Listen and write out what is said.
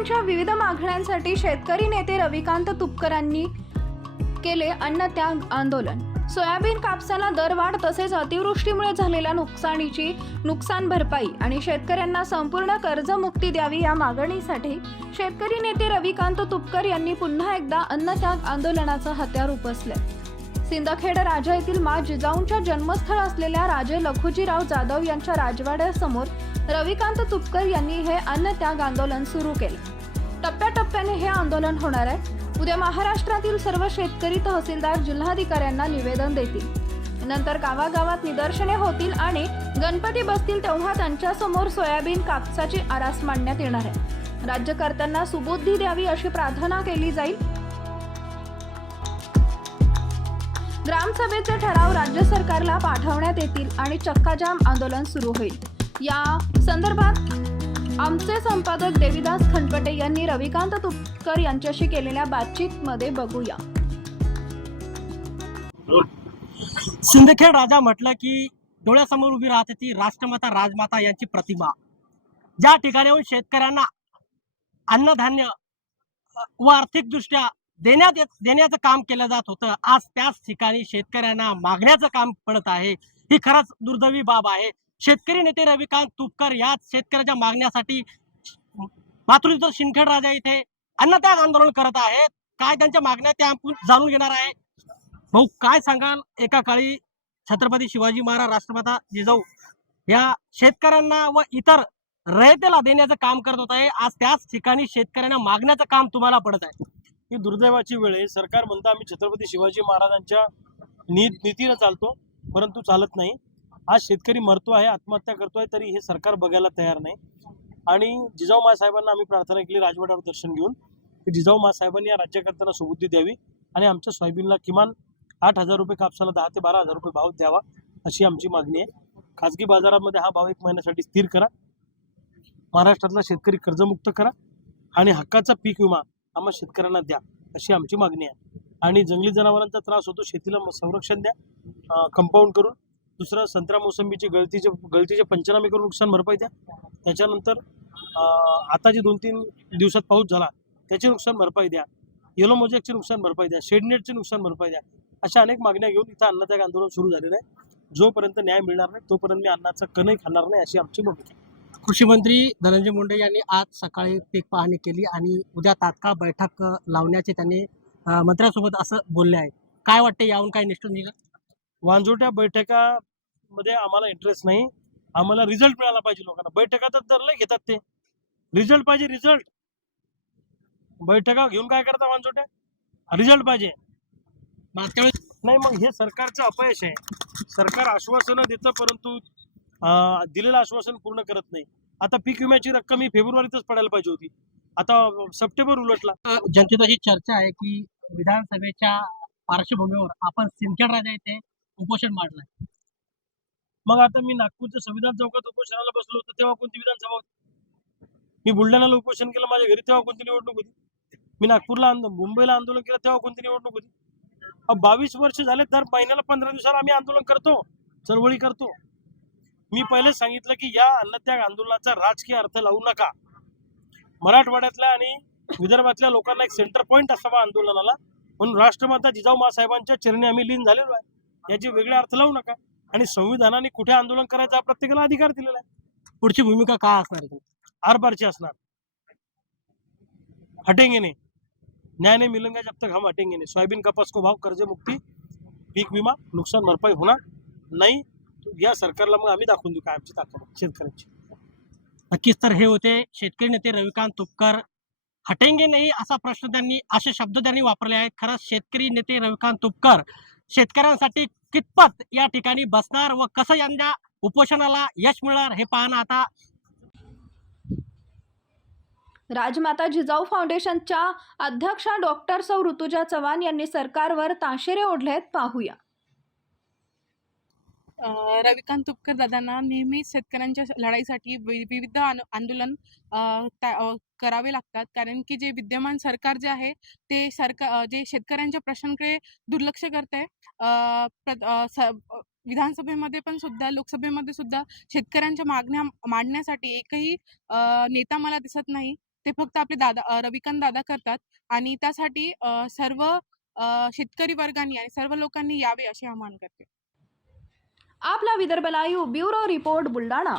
शेतकऱ्यांच्या विविध मागण्यांसाठी शेतकरी नेते रविकांत तुपकरांनी केले अन्नत्याग आंदोलन. सोयाबीन कापसाला दरवाढ तसेच अतिवृष्टीमुळे झालेल्या नुकसानीची नुकसान भरपाई आणि शेतकऱ्यांना संपूर्ण कर्जमुक्ती द्यावी या मागणीसाठी शेतकरी नेते रविकांत तुपकर यांनी पुन्हा एकदा अन्नत्याग आंदोलनाचं हत्यार उपसले. सिंदखेड राजा येथील मा. जिजाऊंच्या जन्मस्थळ असलेल्या राजे लखुजीराव जाधव यांच्या राजवाड्यासमोर रविकांत तुपकर यांनी हे अन्नत्याग आंदोलन सुरू केले. टप्प्याने हे आंदोलन होणार आहे. उद्या महाराष्ट्रातील सर्व शेतकरी तहसीलदार जिल्हाधिकाऱ्यांना निवेदन देतील. नंतर गावागावात निदर्शने होतील आणि गणपती बसतील तेव्हा त्यांच्यासमोर सोयाबीन कापसाची आरास मांडण्यात येणार आहे. राज्यकर्त्यांना सुबुद्धी द्यावी अशी प्रार्थना केली जाईल. ग्रामसभेचे ठराव राज्य सरकारला पाठवण्यात येतील आणि चक्काजाम आंदोलन सुरू होईल. या संदर्भात आमचे संपादक देविदास खंडपटे यांनी रविकांत तुपकर यांच्याशी केलेल्या बातचीतमध्ये बघूया. सिंदखेड राजा म्हटलं की डोळ्यासमोर उभी राहते ती राष्ट्रमाता राजमाता यांची प्रतिमा. ज्या ठिकाणीहून शेतकऱ्यांना अन्नधान्य व आर्थिकदृष्ट्या देण्यात देण्याचं काम केलं जात होतं आज त्याच ठिकाणी शेतकऱ्यांना मागण्याचं काम पडत आहे. ही खरंच दुर्दैवी बाब आहे. शेतकरी नेते रविकांत तुपकर याच शेतकऱ्याच्या मागण्यासाठी मातृत्व शिंदखेड राजा इथे अन्नत्याग आंदोलन करत आहेत. काय त्यांच्या मागण्या त्या आपण जाणून घेणार आहे. भाऊ काय सांगाल? एका काळी छत्रपती शिवाजी महाराज राष्ट्रमाता जिजाऊ या शेतकऱ्यांना व इतर रयतेला देण्याचं काम करत होत. आहे आज त्याच ठिकाणी शेतकऱ्यांना मागण्याचं काम तुम्हाला पडत आहे. ही दुर्दैवाची वेळ आहे. सरकार म्हणतं आम्ही छत्रपती शिवाजी महाराजांच्या नी नीतीनं चालतो परंतु चालत नाही. आज शेतकरी मरतो आहे आत्महत्या करतोय तरी हे सरकार बघायला तयार नाही. आणि जिजाऊ मासाहेबांना आम्ही प्रार्थना केली राजवाड्यावर दर्शन घेऊन की जिजाऊ मासाहेबांनी या राज्यकर्त्यांना सुबुद्धी द्यावी आणि आमच्या सोयाबीनला किमान आठ हजार रुपये कापसाला दहा ते बारा हजार रुपये भाव द्यावा अशी आमची मागणी आहे. खाजगी बाजारामध्ये हा भाव एक महिन्यासाठी स्थिर करा. महाराष्ट्रातला शेतकरी कर्जमुक्त करा आणि हक्काचा पीक विमा आम्हा शेतकऱ्यांना द्या अशी आमची मागणी आहे. आणि जंगली जनावरांचा त्रास होतो शेतीला म- संरक्षण द्या कंपाऊंड करून दुसरं संत्रा मोसंबीची गळतीचे गळतीचे पंचनामे करून नुकसान भरपाई द्या. त्याच्यानंतर आता जे दोन तीन दिवसात पाऊस झाला त्याची नुकसान भरपाई द्या. येलो मोजेकची नुकसान भरपाई द्या. शेडनेटची नुकसान भरपाई द्या. अशा अनेक मागण्या घेऊन इथं अन्नत्याग आंदोलन सुरू झालेलं आहे. जोपर्यंत न्याय मिळणार नाही तोपर्यंत मी अन्नाचा कणही खाणार नाही अशी आमची भूमिका. कृषी मंत्री धनंजय मुंडे यांनी आज सकाळी पीक पाहणी केली आणि उद्या तात्काळ बैठक लावण्याचे त्यांनी मंत्र्यांसोबत असं बोलले आहे. काय वाटते याहून काय निष्ठून निघत वांजोट्या मध्ये आम्हाला इंटरेस्ट नाही. आम्हाला रिझल्ट मिळाला पाहिजे लोकांना. बैठका तर दर लय घेतात ते. रिझल्ट पाहिजे रिझल्ट बैठका घेऊन काय करता वांजोट्या रिझल्ट पाहिजे. नाही मग हे सरकारचं अपयश आहे. सरकार आश्वासनं देतं परंतु दिलेलं आश्वासन पूर्ण करत नाही. आता पीक विम्याची रक्कम ही फेब्रुवारीतच पडायला पाहिजे होती. आता सप्टेंबर उलटला. जनतेत अशी चर्चा आहे की विधानसभेच्या पार्श्वभूमीवर आपण सिंदखेड राजा येथे उपोषण मांडलंय. मग आता मी नागपूरच्या संविधान चौकात उपोषणाला बसलो होतो तेव्हा कोणती विधानसभा होती? मी बुलढाण्याला उपोषण केलं माझ्या घरी तेव्हा कोणती निवडणूक होती? मी नागपूरला मुंबईला आंदोलन केलं तेव्हा कोणती निवडणूक होती? बावीस वर्ष झाले दर महिन्याला पंधरा दिवसाला आम्ही आंदोलन करतो चळवळी करतो. मी पहिले सांगितलं की या अन्नत्याग आंदोलनाचा राजकीय अर्थ लावू नका. मराठवाड्यातल्या आणि विदर्भातल्या लोकांना एक सेंटर पॉईंट असावा आंदोलनाला. म्हणून राष्ट्रमाता जिजाऊ मासाहेबांच्या चरणी आम्ही लीन झालेलो आहे. याचे वेगळे अर्थ लावू नका. आणि संविधानाने कुठे आंदोलन करायचा हा प्रत्येकाला अधिकार दिलेला आहे. पुढची भूमिका काय असणार आहे? आरपारची असणार. हटेंगे नाही न्याय नाही मिलेगा जब तक हम हटेंगे नहीं सोयाबीन कपास को भाव कर्ज मुक्ती पीक विमा नुकसान भरपाई होणार नाही. या सरकारला मग आम्ही दाखवून देऊ काय आमची ताकद शेतकऱ्यांची. नक्कीच तर हे होते शेतकरी नेते रविकांत तुपकर. हटेंगे नाही असा प्रश्न त्यांनी असे शब्द त्यांनी वापरले आहेत. खरंच शेतकरी नेते रविकांत तुपकर शेतकऱ्यांसाठी कितपत या ठिकाणी बसणार व कसं यांच्या उपोषणाला यश मिळणार हे पाहणं आता. राजमाता जिजाऊ फाउंडेशनच्या अध्यक्षा डॉक्टर सौ ऋतुजा चव्हाण यांनी सरकारवर ताशेरे ओढलेत. पाहूया. रविकांत तुपकर दादांना नेहमीच शेतकऱ्यांच्या लढाईसाठी विविध आंदोलन करावे लागतात. कारण की जे विद्यमान सरकार जे आहे ते सरकार जे शेतकऱ्यांच्या प्रश्नांकडे दुर्लक्ष करत आहे. विधानसभेमध्ये पण सुद्धा लोकसभेमध्ये सुद्धा शेतकऱ्यांच्या मागण्या मांडण्यासाठी एकही अ, नेता मला दिसत नाही. ते फक्त आपले दादा रविकांत दादा करतात. आणि त्यासाठी सर्व शेतकरी वर्गांनी आणि सर्व लोकांनी यावे असे आवाहन करते. आपला Vidarbha live bureau report Buldhana.